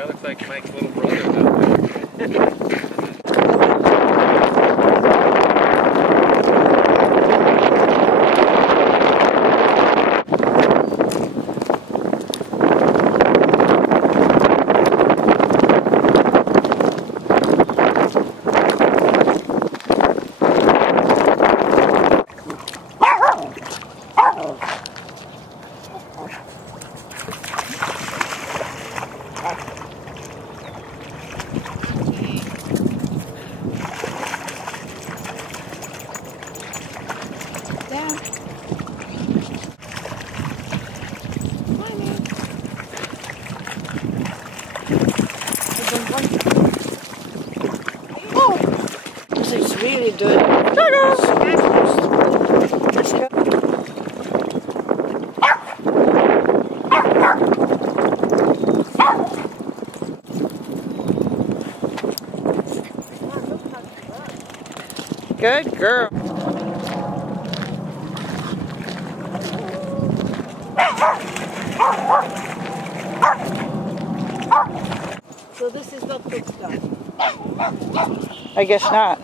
That looks like Mike's little brother out there. It's really good. Good girl. So this is not good stuff. I guess not.